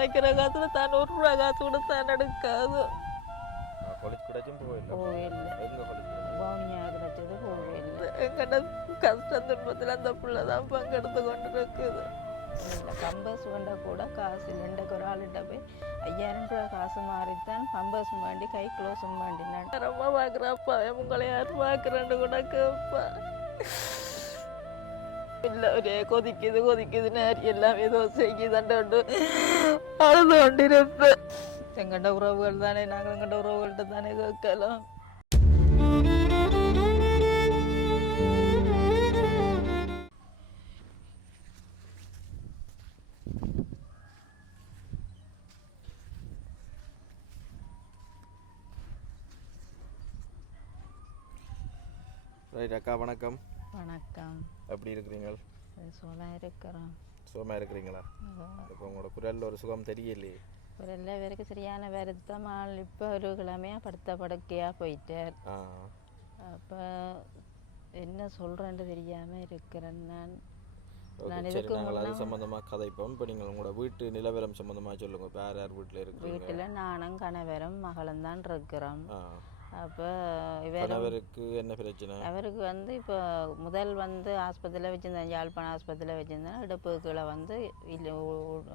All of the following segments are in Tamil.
உழைக்கிற காசுல தான் ஒரு ரூபா காசு கூட தான் எடுக்காது எங்கட கஷ்ட துன்பத்தில் அந்த பிள்ளை தான் பங்கெடுத்து கொண்டு இருக்குது இல்லை பம்பர்ஸ் வேண்ட கூட காசு இல்லை. இன்றைக்கு ஒரு ஆளுகிட்ட போய் ஐயாயிரம் ரூபா காசு மாறித்தான் பம்பர்ஸ் வேண்டி கை க்ளோஸும் வேண்டினான் ரொம்ப பார்க்குறப்பா உங்களை யார் பார்க்குறேன்னு கூட கேட்பா இல்லை ஒரே கொதிக்குது கொதிக்குது நேரி எல்லாம் ஏதோ செய்யுதுண்டு அழுது கொண்டிருப்பேன் எங்கண்ட உறவுகள் தானே நாங்கள் எங்கண்ட உறவுகள்கிட்ட தானே கேட்கலாம் ரைட் அக்கா வணக்கம் வணக்கம். எப்படி இருக்கிறீங்க சொல்ல இருக்கிறோம். சுகமாக இருக்கிறீங்களா? இப்போ உங்களோட குரலில் ஒரு சுகம் தெரியலையே. ஒரு எல்லா பேருக்கு சரியான வருத்தம் ஆள் இப்போ ஒரு கிழமையாக படுத்த படுக்கையாக போயிட்டார் அப்போ என்ன சொல்கிறேன்னு தெரியாமல் இருக்கிறேன் நான். நாங்கள் அது சம்மந்தமாக கதைப்போம். இப்போ நீங்கள் உங்களோட வீட்டு நிலவரம் சம்மந்தமாக சொல்லுங்க. இப்போ யார் யார் வீட்டில் இருக்கிறீங்க? வீட்டில் நானும் கணவரும் மகளும் தான் இருக்கிறோம் அப்போ இவர் கணவருக்கு என்ன பிரச்சனை? அவருக்கு வந்து இப்போ முதல் வந்து ஆஸ்பத்திரியில் வச்சுருந்தேன். யாழ்ப்பாணம் ஆஸ்பத்திரியில் வச்சுருந்தேன். இடுப்பு கீழே வந்து இல்லை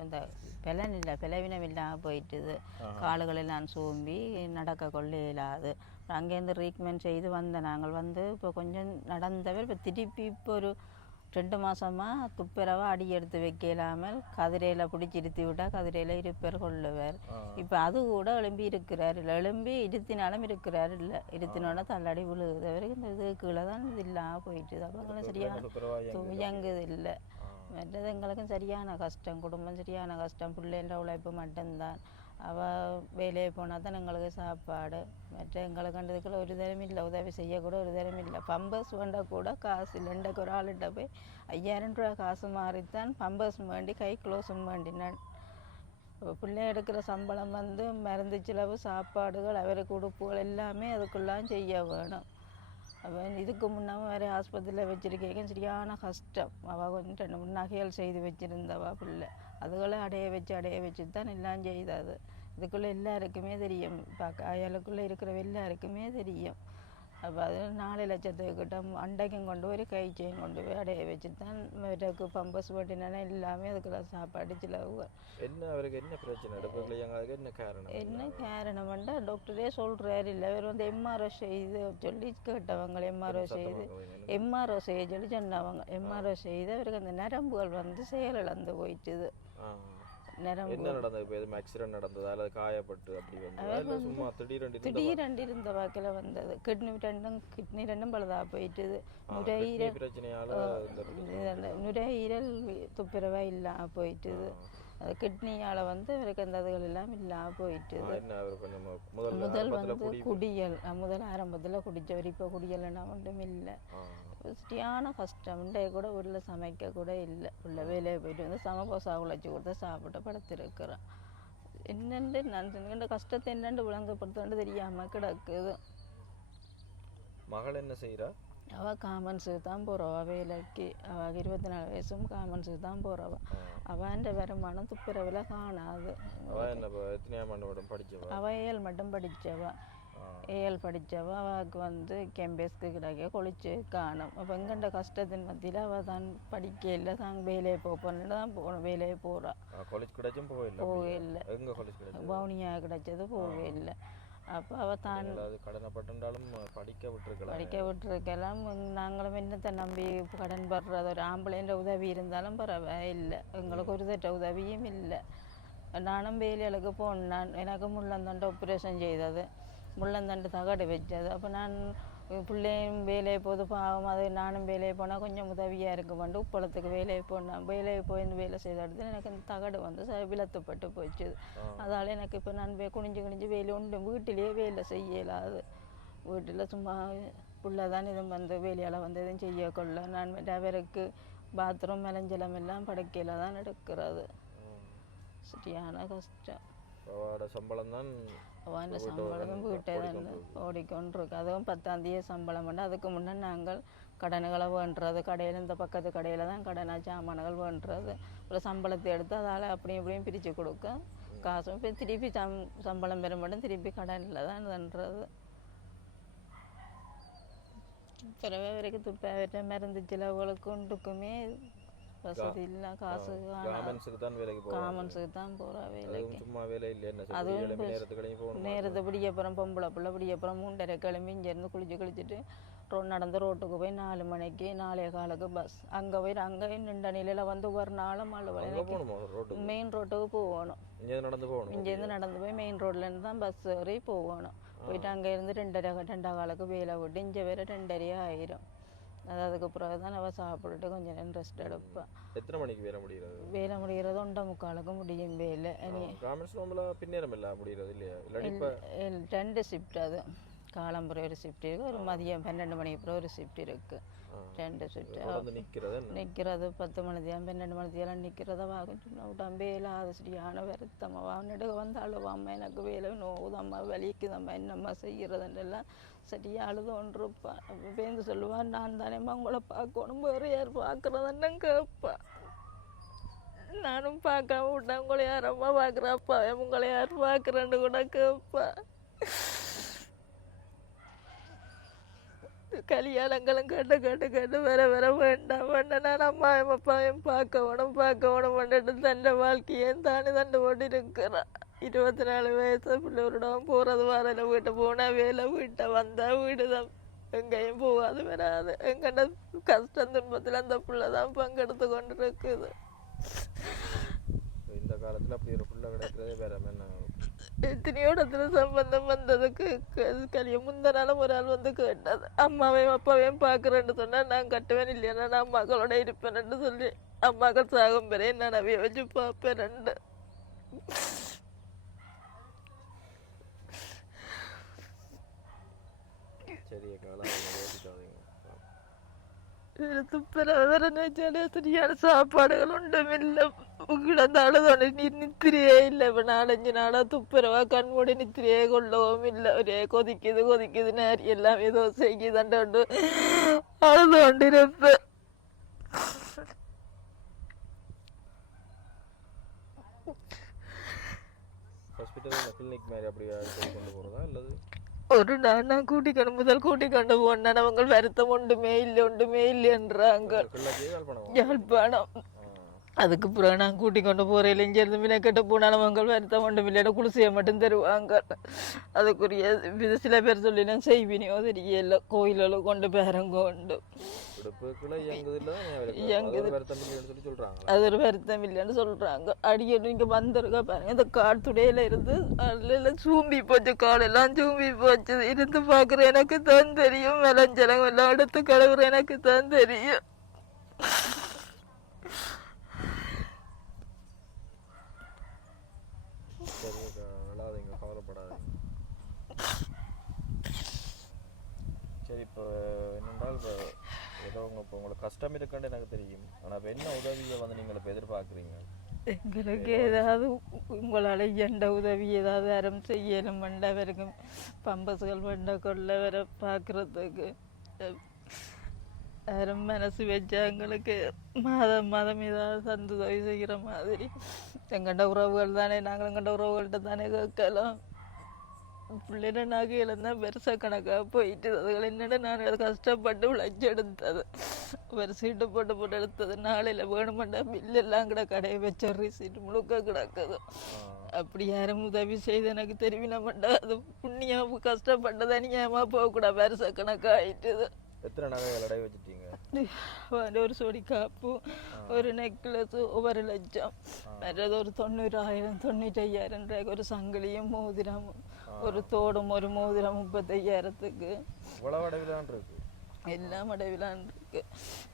இந்த பலன் இல்லை பிளவினம் இல்லாமல் போயிட்டுது. காலுகள் எல்லாம் சூம்பி நடக்க கொள்ள அப்புறம் அங்கேருந்து ட்ரீட்மெண்ட் செய்து வந்த நாங்கள் வந்து இப்போ கொஞ்சம் நடந்தவர் இப்போ திருப்பி இப்போ ஒரு ரெண்டு மாசமாக துப்புரவா அடி எடுத்து வைக்க இல்லாமல் கதிரையில் பிடிச்சி இருத்தி விட்டால் கதிரையில் இருப்பர் கொள்ளுவார். இப்போ அது கூட எழும்பி இருக்கிறார். இல்லை எழும்பி இருத்தினாலும் இருக்கிறார். இல்லை இருத்தினோட தள்ளாடி விழுகுது அவருக்கு இந்த இது கீழே தான் இது இல்லாமல் போயிட்டு. அப்போ சரியான துப்புரவாக இயங்குது இல்லை மற்றது எங்களுக்கும் சரியான கஷ்டம். குடும்பம் சரியான கஷ்டம். பிள்ளைன்ற உழைப்பு மட்டும்தான். அவள் வேலையை போனால் தான் எங்களுக்கு சாப்பாடு மற்ற எங்களுக்கு கண்டதுக்குள்ள ஒரு தரம் இல்லை உதவி செய்யக்கூட ஒரு தரம் இல்லை பம்பஸ் வேண்ட கூட காசு இல்லைண்டக்கு ஒரு ஆளுகிட்ட போய் ஐயாயிரம் ரூபா காசு மாறித்தான் பம்பஸ் வேண்டி கை க்ளோஸும் வேண்டினான் இப்போ பிள்ளை எடுக்கிற சம்பளம் வந்து மருந்து செலவு சாப்பாடுகள் அவருக்கு உடுப்புகள் எல்லாமே அதுக்குள்ளாம் செய்ய வேணும் அவன் இதுக்கு முன்னாம வேறு ஆஸ்பத்திரியில் வச்சுருக்கேங்க சரியான கஷ்டம் அவள் கொஞ்சம் ரெண்டு மூணு நகைகள் செய்து வச்சுருந்தவா பிள்ளை அதுகளை அடைய வச்சு அடைய வச்சு தான் எல்லாம் செய்தது இதுக்குள்ளே எல்லாருக்குமே தெரியும். பார்க்க அயலுக்குள்ளே இருக்கிற எல்லாருக்குமே தெரியும். அப்போ அது நாலு லட்சத்துக்கிட்ட அண்டைக்கும் கொண்டு போய் கை செயின் கொண்டு போய் அடைய வச்சு தான் இவருக்கு பம்பஸ் போட்டினா எல்லாமே அதுக்குள்ள சாப்பாடு செலவு என்ன அவருக்கு என்ன பிரச்சனை? என்ன காரணம்? என்ன காரணம் வேண்டா டாக்டரே சொல்கிறாரு இல்லை. இவர் வந்து எம்ஆர்ஓ செய்து சொல்லி கேட்டவங்க எம்ஆர்ஓ செய்து எம்ஆர்ஓ செய்ய சொல்லி சொன்னவங்க. எம்ஆர்ஓ செய்து அவருக்கு அந்த நரம்புகள் வந்து செயலிழந்து போயிட்டுது. என்ன நடந்தது? இப்போ எதுவும் ஆக்சிடென்ட் நடந்ததா? அல்லது காயப்பட்டு அப்படி வந்ததா? இல்லை சும்மா இருந்த திடீரெண்டு இருந்த வாக்கில் வந்தது. கிட்னி ரெண்டும் கிட்னி ரெண்டும் பழுதா போயிட்டுது. நுரையீரல் பிரச்சனையால நுரையீரல் துப்புரவா இல்லாமல் போயிட்டுது. கிட்னியால் வந்து அவருக்கு அந்த இதுகள் எல்லாம் இல்லாமல் கொஞ்சம் முதல் வந்து குடி குடியல். முதல் ஆரம்பத்தில் குடித்தவர் இப்போ குடியல்னா ஒன்றும் இல்லை. சரியான கஷ்டம் இன்றைய கூட வீட்டில் சமைக்க கூட இல்லை உள்ள வேலையை போயிட்டு வந்து சமபோசா உழைச்சி கொடுத்து சாப்பிட்டு படுத்திருக்கிறேன் என்னென்று நான் சொன்ன கஷ்டத்தை என்னென்று விளங்கப்படுத்தோன்னு தெரியாமல் கிடக்குது மகள் என்ன செய்றா அவள் காமன்ஸுக்கு தான் போகிறவா வேலைக்கு அவள் இருபத்தி நாலு வயசும் காமன்ஸுக்கு தான் போகிறவா அவன் வருமானம் துப்புரவில் காணாது அவள் ஏஎல் மட்டும் படித்தவா. ஏஎல் படித்தவ அவளுக்கு வந்து கேம்பேஸ்க்கு கிடைக்க கொளிச்சு காணும் அப்போ எங்கண்ட கஷ்டத்தின் மத்தியில் அவள் தான் படிக்க இல்லை தான் வேலையை போகணுன்னு தான் போ வேலையை போகிறா காலேஜ் கிடைச்சும் போகல? இல்லை எங்க காலேஜ் கிடைச்சது பவுனியா கிடைச்சது போகவே இல்லை அப்போ அவள் தான் கடனைப்பட்டிருந்தாலும் படிக்க விட்டுருக்கலாம் படிக்க விட்டுருக்கலாம் நாங்களும் என்னத்தை நம்பி கடன் படுறது ஒரு ஆம்பளைன்ற உதவி இருந்தாலும் பரவாயில்லை எங்களுக்கு ஒரு தட்ட உதவியும் இல்லை நானும் வேலைகளுக்கு போனேன் எனக்கு முள்ளந்தண்டு ஆப்ரேஷன் செய்தது முள்ளந்தண்டு தகடு வச்சது. அப்போ நான் பிள்ளையும் வேலையை போது பாவம் அது நானும் வேலையை போனால் கொஞ்சம் உதவியாக இருக்குமெண்டு உப்பளத்துக்கு வேலையை போனேன் வேலையை போய் இந்த வேலை செய்த இடத்துல எனக்கு இந்த தகடு வந்து ச- விலத்துப்பட்டு போச்சு. அதால் எனக்கு இப்போ நான் குனிஞ்சு குனிஞ்சு வேலை உண்டு. வீட்டிலேயே வேலை செய்ய இயலாது வீட்டில் சும்மா புள்ள தான் இதுவும் வந்து வேலையால் வந்து எதுவும் செய்ய கொள்ள நான் அவருக்கு பாத்ரூம் மலஞ்சலம் எல்லாம் படுக்கையில் தான் எடுக்கிறது. சரியான கஷ்டம். அவட சம்பளம் தான் அவன் வீட்டை சம்பளம் வந்து வீட்டை தான் ஓடிக்கொண்டிருக்கு. அதுவும் பத்தாம் தேதி சம்பளம் பண்ண அதுக்கு முன்னே நாங்கள் கடன்களை வேண்டுறது கடையில் இந்த பக்கத்து கடையில் தான் கடனாக சாமான்கள் வேண்டுறது. அப்புறம் சம்பளத்தை எடுத்து அதால் அப்படியும் இப்படியும் பிரித்து கொடுக்க. காசும் இப்போ திருப்பி சம் சம்பளம் பெற மட்டும் திருப்பி கடனில் தான் இதுன்றது பிறவே வரைக்கும் துப்பாவிட்ட மருந்து செலவுகளுக்கு ஒன்றுக்குமே வசதி இல்லை காசு காமன்ஸுக்கு தான் வேலைக்கு போவாங்க காமன்ஸுக்கு தான் போகிறா வேலைக்கு. சும்மா வேலை இல்லை என்ன அதுவும் சொல்லி இப்ப நேரத்துக்கு கிளம்பி போகணும் நேரத்தை பிடிக்கப்புறம் பொம்பளை பிள்ளை பிடிக்கப்புறம் மூன்றரை கிளம்பி இங்கேருந்து குளிச்சு குளிச்சுட்டு ரோ நடந்து ரோட்டுக்கு போய் நாலு மணிக்கு நாலே காலுக்கு பஸ் அங்கே போய் அங்கே நின்ற நிலையில் வந்து ஒரு நாளும் மழை மெயின் ரோட்டுக்கு? போகணும். இங்கே நடந்து போகணும் இங்கேருந்து நடந்து போய் மெயின் ரோட்லேருந்து தான் பஸ் ஏறி போகணும். போயிட்டு அங்கே இருந்து ரெண்டரை ரெண்டா காலுக்கு வேலை விட்டு இங்கே வேற ரெண்டரையே ஆயிரும். அதுக்கு பிறகு தான் அவள் சாப்பிட்டுட்டு கொஞ்சம் நேரம் ரெஸ்ட் எடுப்பேன். எத்தனை மணிக்கு வேலை முடிகிறது? வேலை முடிகிறது ஒன்றரை முக்காலுக்கு முடியும் வேலை. பின்னேரம் இல்லை முடிகிறது இல்லையா? ரெண்டு ஷிஃப்ட் அது. காலம்புற ஒரு ஷிஃப்ட் இருக்கு ஒரு மதியம் பன்னெண்டு மணிக்கு அப்புறம் ஒரு ஷிஃப்ட் இருக்கு. ரெண்டு தொடர்ந்து நிற்கிறது நிற்கிறது பத்து மணித்தியாம் பன்னெண்டு மணித்தியெல்லாம் நிற்கிறத வாங்கிட்டு விட்டான் வேலை அது சரியான வருத்தம்மா அவனிட வந்து அழுவாம்மா எனக்கு வேலை நோவுதம்மா வலிக்குதம்மா என்னம்மா செய்கிறதுன்றெல்லாம் சரியா அழுதோன்றிருப்பா அப்போ பேருந்து சொல்லுவான் நான் தானேம்மா உங்களை பார்க்கணும் வேறு யார் பார்க்குறதுன்னு கேட்பா. நானும் பார்க்காம விட்டேன் உங்களை யாரம்மா பார்க்குறாப்பா உங்களை யார் பார்க்குறேன்னு கூட கேட்பா. கல்யாணங்களும் கேட்டு கேட்டு கேட்டு வர வர வேண்டாம். வேண்டனா நம்ம அம்மா அப்பாவையும் பார்க்க வேணும் பார்க்க பண்ணிட்டு தன்னை வாழ்க்கையும் தானே தண்டை போட்டு இருக்கிறான் இருபத்தி நாலு வயசு பிள்ளைவரிடம் போகிறது வரல வீட்டை போனால் வேலை வீட்டை வந்தால் வீடு தான் எங்கேயும் போகாது வராது. எங்கண்ட கஷ்டம் துன்பத்தில் அந்த பிள்ளை தான் பங்கெடுத்து கொண்டு இருக்குது இந்த காலத்தில் அப்படி ஒரு பிள்ளை கிடைக்கிறதே வேற என்ன எத்தனையோ இடத்துல சம்பந்தம் வந்ததுக்கு க- கல்யாணம் முந்த நாளும் ஒரு ஆள் வந்து கேட்டது அம்மாவையும் அப்பாவையும் பார்க்குறேன்னு சொன்னால் நான் கட்டுவேன் இல்லையா நான் அம்மாக்களோட இருப்பேன்னு சொல்லி அம்மாக்கள் சாகும் பெரிய நான் அவைய வச்சு பார்ப்பேன் ரெண்டு சரி காலம் துப்புற வேற நினைச்சாலே சரியான சாப்பாடுகள் ஒன்றுமில்லை கிடந்த அழுதோட நீ நித்திரையே இல்லை இப்போ நாலஞ்சு நாளா துப்புரவா கண்மூடி நித்திரையே கொள்ளவும் இல்லை ஒரே கொதிக்குது கொதிக்குது நேரி எல்லாம் ஏதோ செய்யுதண்டு அழுது கொண்டிருப்பேன் ஹாஸ்பிட்டல் கிளினிக் மாதிரி அப்படி சரி கொண்டு போகிறதா அல்லது ஒரு நான் கூட்டிக்கணும் முதல் கூட்டிக்கொண்டு போனேன் அவங்க வருத்தம் ஒன்றுமே இல்லை ஒன்றுமே கால் பண்ணுவோம் யாழ்ப்பாணம் அதுக்கு பிறகு நான் கூட்டிக் கொண்டு போகிறேன் இங்கேருந்து மினக்கெட்டு போனாலும் அவங்க வருத்தம் ஒன்றும் இல்லைன்னா குளிசையை மட்டும் தருவாங்க. அதுக்குரிய இது சில பேர் சொல்லி நான் செய்வினியோ தெரியல கோயிலில் கொண்டு பேரங்க சொல்கிறாங்களா அது ஒரு வருத்தம் இல்லைன்னு சொல்கிறாங்க அடிக்கடி இங்கே வந்திருக்க பாருங்க. இந்த கால் துடையில இருந்து அதில் சூம்பி போச்சு காலெல்லாம் சூம்பி போச்சு. இருந்து பார்க்குற எனக்கு தான் தெரியும். விளைஞ்சலம் எல்லாம் எடுத்து கழுவுற எனக்கு தான் தெரியும் சரி அக்கா, அழாதீங்க கவலைப்படாதீங்க சரி இப்போ என்னென்றால் இப்போ ஏதோ உங்க இப்போ உங்களுக்கு கஷ்டம் இருக்குன்னு எனக்கு தெரியும். ஆனால் என்ன உதவியை வந்து நீங்கள் இப்போ எதிர்பார்க்குறீங்க? எங்களுக்கு ஏதாவது உங்களால் எந்த உதவி ஏதாவது அறம் செய்யணும் பண்ண வரைக்கும் பம்பஸ்கள் வந்த கொள்ள வர பார்க்குறதுக்கு. அறம் மனசு வச்சா எங்களுக்கு மாதம் மாதம் ஏதாவது சந்து உதவி செய்கிற மாதிரி. எங்கள்கிட்ட உறவுகள் தானே நாங்கள் எங்கள்கிட்ட உறவுகள்கிட்ட தானே கேட்கலாம். பிள்ளைட நகையில தான் பெருசாக கணக்காக போயிட்டு அதுகள் என்னடா நான் கஷ்டப்பட்டு உழைச்சி எடுத்தது? ஒரு சீட்டு போட்டு போட்டு எடுத்தது. நாளையில் வேணுமெண்டா பில்லு எல்லாம் கூட கடையை வச்ச ரிசீட் முழுக்க கிடக்குது. அப்படி யாரும் உதவி செய்து எனக்கு தெரிவின மாட்டா அது புண்ணியம் கஷ்டப்பட்டது அநியாயமாக போகக்கூடாது பெருசாக கணக்காயிட்டுது எத்தனை நகைகள் அடை வச்சுட்டீங்க? ஒரு சொடி காப்பு ஒரு நெக்லஸ் ஒரு லட்சம். மற்றது ஒரு தொண்ணூறாயிரம் தொண்ணூற்றையாயிரம் ரூபாய்க்கு ஒரு சங்கிலியும் மோதிரமும். ஒரு தோடும் ஒரு மோதிரம் முப்பத்தையாயிரத்துக்கு. இவ்வளவு அடைவிலான் இருக்கு. எல்லாம் அடைவிலான் இருக்கு.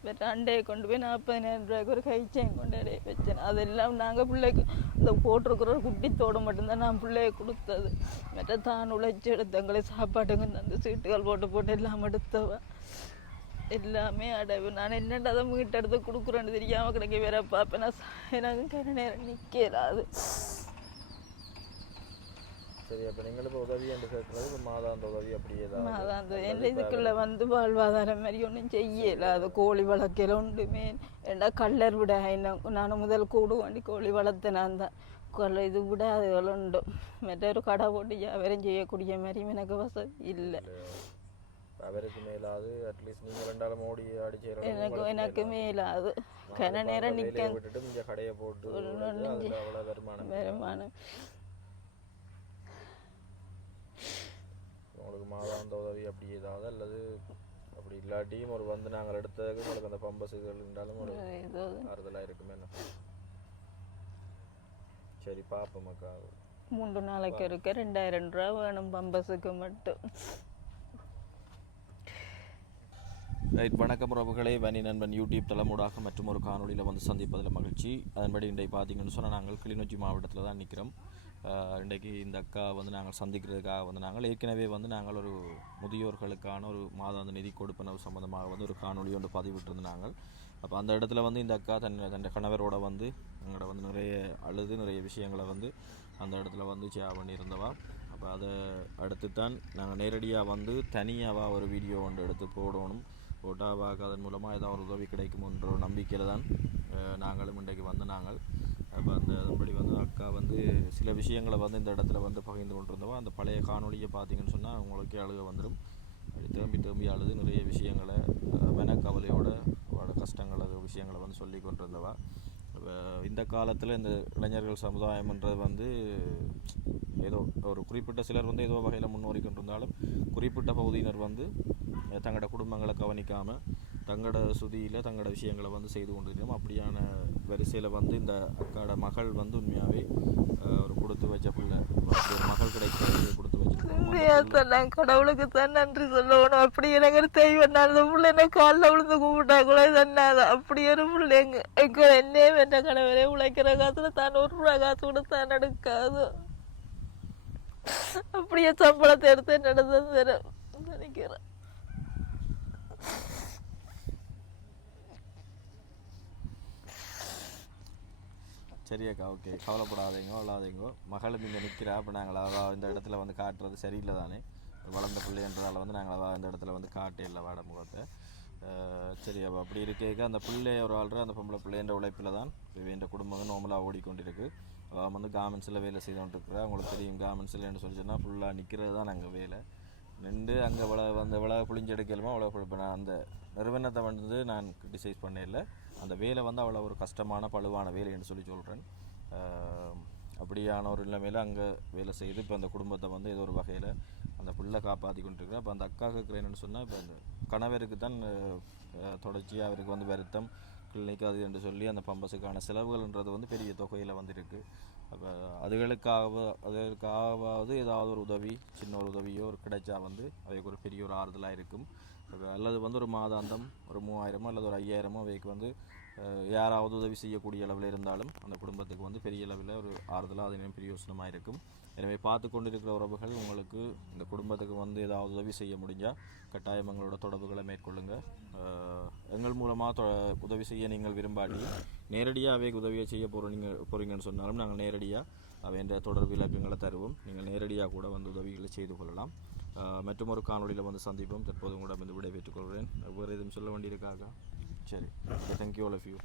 பட் அண்டையை கொண்டு போய் நாற்பதினாயிரம் ரூபாய்க்கு ஒரு கைச்சேன் கொண்டு அடைய வச்சேன். அதெல்லாம் நாங்கள் பிள்ளைக்கு இந்த போட்டிருக்கிற குட்டி தோடு மட்டும்தான் நான் பிள்ளைய கொடுத்தது. மற்ற தான் உழைச்சி எடுத்தவங்களே சாப்பாட்டுங்க அந்த சீட்டுகள் போட்டு போட்டு எல்லாம் எடுத்தவ. எல்லாமே அடைவு. நான் என்னென்ன அதை மீட்டெடுத்து கொடுக்குறேன்னு தெரியாமல் கிடைக்க. வேற பார்ப்பேன். நான் எனக்கு கன நேரம் நிற்கலாது சரி அப்போ நீங்கள் இப்போ உதவி என்று கேட்குறது இப்போ மாதாந்த உதவி அப்படி ஏதாவது அதான் அந்த அல்லது என் இதுக்குள்ள வந்து வாழ்வாதாரம் மாதிரி ஒன்றும் செய்யல. அது கோழி வளர்க்கல உண்டுமே ஏண்டா கல்லர் விட இன்னும் நான் முதல் கூடு வண்டி கோழி வளர்த்தேன் நான் தான். கொல்ல இது விட அதுகள் உண்டு. மற்ற ஒரு கடை போட்டு வியாபாரம் செய்யக்கூடிய மாதிரி எனக்கு வசதி இல்லை. அவருக்கு மேலாது அட்லீஸ்ட் நீங்கள் ரெண்டாலும் ஓடி ஆடி செய்கிற எனக்கு எனக்கு மேலாது கன நேரம் நிற்க விட்டுட்டு இங்கே கடையை போட்டு வருமானம். வருமானம் உங்களுக்கு மாதாந்த உதவி அப்படி ஏதாவது அல்லது அப்படி இல்லாட்டியும் ஒரு வந்து நாங்கள் எடுத்ததுக்கு உங்களுக்கு அந்த பம்பஸுகள் இருந்தாலும் ஒரு இது ஆறுதலாக இருக்குமே சரி பார்ப்போம் மக்கா மூன்று நாளைக்கு இருக்க ரெண்டாயிரம் ரூபா வேணும் பம்பஸுக்கு மட்டும். ரைட் வணக்கம் உறவுகளே. வனி நண்பன் யூடியூப் தளமூடாக மற்றும் ஒரு காணொளியில் வந்து சந்திப்பதில் மகிழ்ச்சி. அதன்படி இன்றைக்கு பார்த்தீங்கன்னு சொன்னால் நாங்கள் கிளிநொச்சி மாவட்டத்தில் தான் நிற்கிறோம். இன்றைக்கு இந்த அக்கா வந்து நாங்கள் சந்திக்கிறதுக்காக வந்து நாங்கள் ஏற்கனவே வந்து நாங்கள் ஒரு முதியோர்களுக்கான ஒரு மாதாந்த நிதி கொடுப்பனவு சம்மந்தமாக வந்து ஒரு காணொளி ஒன்று பதிவிட்டிருந்தோம் நாங்கள். அப்போ அந்த இடத்துல வந்து இந்த அக்கா தன் தன் கணவரோட வந்து எங்களோட வந்து நிறைய அழுது நிறைய விஷயங்களை வந்து அந்த இடத்துல வந்து ஷேர் பண்ணியிருந்தவா. அப்போ அதை அடுத்து தான் நாங்கள் நேரடியாக வந்து தனியாவா ஒரு வீடியோ ஒன்று எடுத்து போடணும். போட்டாவாக அதன் மூலமாக ஏதாவது ஒரு உதவி கிடைக்குமன்ற ஒரு நம்பிக்கையில் தான் நாங்களும் இன்றைக்கு வந்து நாங்கள் அப்போ அந்த அதன்படி வந்து அக்கா வந்து சில விஷயங்களை வந்து இந்த இடத்துல வந்து பகிர்ந்து கொண்டிருந்தவோ. அந்த பழைய காணொளியை பார்த்தீங்கன்னு சொன்னால் உங்களுக்கே அழுக வந்துடும் அப்படி திரும்பி திரும்பி அழுது நிறைய விஷயங்களை அஹ், அவளோட கஷ்டங்கள் அது விஷயங்களை வந்து சொல்லி கொண்டிருந்தவா. இந்த காலத்தில் இந்த இளைஞர்கள் சமுதாயம்ன்றது வந்து ஏதோ ஒரு குறிப்பிட்ட சிலர் வந்து ஏதோ வகையில் முன்னோறி கொண்டிருந்தாலும் குறிப்பிட்ட பகுதியினர் வந்து தங்களோட குடும்பங்களை கவனிக்காமல் தங்களோட சுதியில் தங்களோட விஷயங்களை வந்து செய்து கொண்டிருக்கோம் அப்படியான வரிசையில் வந்து இந்த அக்காட மகள் வந்து உண்மையாகவே ஒரு கொடுத்து வச்ச பிள்ளை. ஒரு மகள் கிடைக்கிறது கொடுத்து வச்சிருக்கோம். நான் கடவுளுக்கு தான் நன்றி சொல்லணும். அப்படி எனக்கு தெய்வம் அந்த பிள்ளை என்ன காலில் விழுந்து கும்பிட்டா கூட தன்னாத அப்படி ஒரு பிள்ளைங்க எங்க என்னே வென்ற கணவரே உழைக்கிற காசுல தான் ஒரு ரூபா காசு கூட தான் எடுக்காது. அப்படியே சம்பளத்தை எடுத்து நடந்தது நினைக்கிறேன். சரி அக்கா ஓகே. கவலைப்படாதீங்க விளாதீங்க மகளும் இங்கே நிற்கிறா அப்போ நாங்கள் அவ்வளோ இந்த இடத்துல வந்து காட்டுறது சரியில்லை தானே? வளர்ந்த பிள்ளைன்றதால வந்து நாங்கள் அவ்வளோ இந்த இடத்துல வந்து காட்டே இல்லை வாட முகத்தை. சரி அப்போ அப்படி இருக்கேக்க. அந்த பிள்ளை ஒரு ஆள்ற அந்த பொம்பளை பிள்ளைன்ற உழைப்பில் தான் இந்த குடும்பம் நார்மலாக ஓடிக்கொண்டிருக்கு. அவள் வந்து கார்மெண்ட்ஸில் வேலை செய்து கொண்டிருக்கிறா. உங்களுக்கு தெரியும் கார்மெண்ட்ஸில் சொல்லி சொன்னால் ஃபுல்லாக நிற்கிறது தான் நாங்கள் வேலை. நின்று அங்கே இவ்வளோ அந்த விழா புளிஞ்செடுக்கலுமோ அவ்வளோ இப்போ நான் அந்த நிறுவனத்தை வந்து நான் டிசைஸ் பண்ணல அந்த வேலை வந்து அவ்வளோ ஒரு கஷ்டமான பழுவான வேலைன்னு சொல்லி சொல்கிறேன் அப்படியான ஒரு நிலைமையில் அங்கே வேலை செய்து இப்போ அந்த குடும்பத்தை வந்து ஏதோ ஒரு வகையில் அந்த பிள்ளை காப்பாற்றி கொண்டிருக்கிறேன் அப்போ அந்த அக்கா கேட்குறேன்னு சொன்னால் இப்போ அந்த கணவருக்கு தான் தொடர்ச்சியாக அவருக்கு வந்து வருத்தம். கிளினிக் அது என்று சொல்லி அந்த பம்பஸுக்கான செலவுகள்ன்றது வந்து பெரிய தொகையில் வந்திருக்கு. அப்போ அதுகளுக்காக அதுகளுக்காவது ஏதாவது ஒரு உதவி சின்ன ஒரு உதவியோ ஒரு கிடைச்சா வந்து அதுக்கு ஒரு பெரிய ஒரு ஆறுதலாக இருக்கும். அல்லது வந்து ஒரு மாதாந்தம் ஒரு மூவாயிரமோ அல்லது ஒரு ஐயாயிரமோ அவைக்கு வந்து யாராவது உதவி செய்யக்கூடிய அளவில் இருந்தாலும் அந்த குடும்பத்துக்கு வந்து பெரிய அளவில் ஒரு ஆறுதலாக அது இன்னும் பிரயோசனமாக இருக்கும். எனவே பார்த்து கொண்டிருக்கிற உறவுகள் உங்களுக்கு இந்த குடும்பத்துக்கு வந்து ஏதாவது உதவி செய்ய முடிஞ்சால் கட்டாயம் எங்களோட தொடர்புகளை மேற்கொள்ளுங்கள் எங்கள் மூலமாக தொ உதவி செய்ய நீங்கள் விரும்பாட்டி நேரடியாக அவைக்கு உதவியை செய்ய போகிறீங்க போகிறீங்கன்னு சொன்னாலும் நாங்கள் நேரடியாக அவைன்ற தொடர்பு இலக்கங்களை தருவோம். நீங்கள் நேரடியாக கூட வந்து உதவிகளை செய்து கொள்ளலாம். மற்றும் ஒரு காணொளியில் வந்து சந்திப்போம். தற்போது உங்களிடம் வந்து விடைபெற்றுக் கொள்கிறேன். வேறு எதுவும் சொல்ல வேண்டியிருக்காக்கா சரி. Thank you all of you